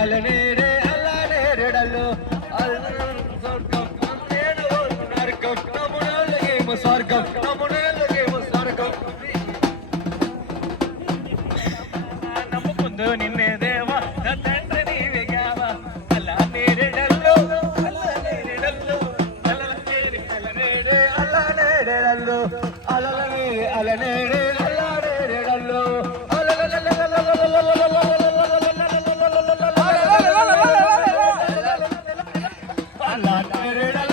అలనేరే అల్లనేరెడల్లు స్వర్గం నేను నరకం నమునలగేమో స్వర్గం నమునలగేమో స్వర్గం నమ్ముకుందు నిన్నే దేవా నా తండ్రి నీవే గావా అల్లనేరెడల్లు అల్లనేరెడల్లు అల్లనేరే అల్లనేరే అల్లనేరెడల్లు అల్లనేరే అల్లనేరే అల్లనేరెడల్లు అల్లనేరెడల్లు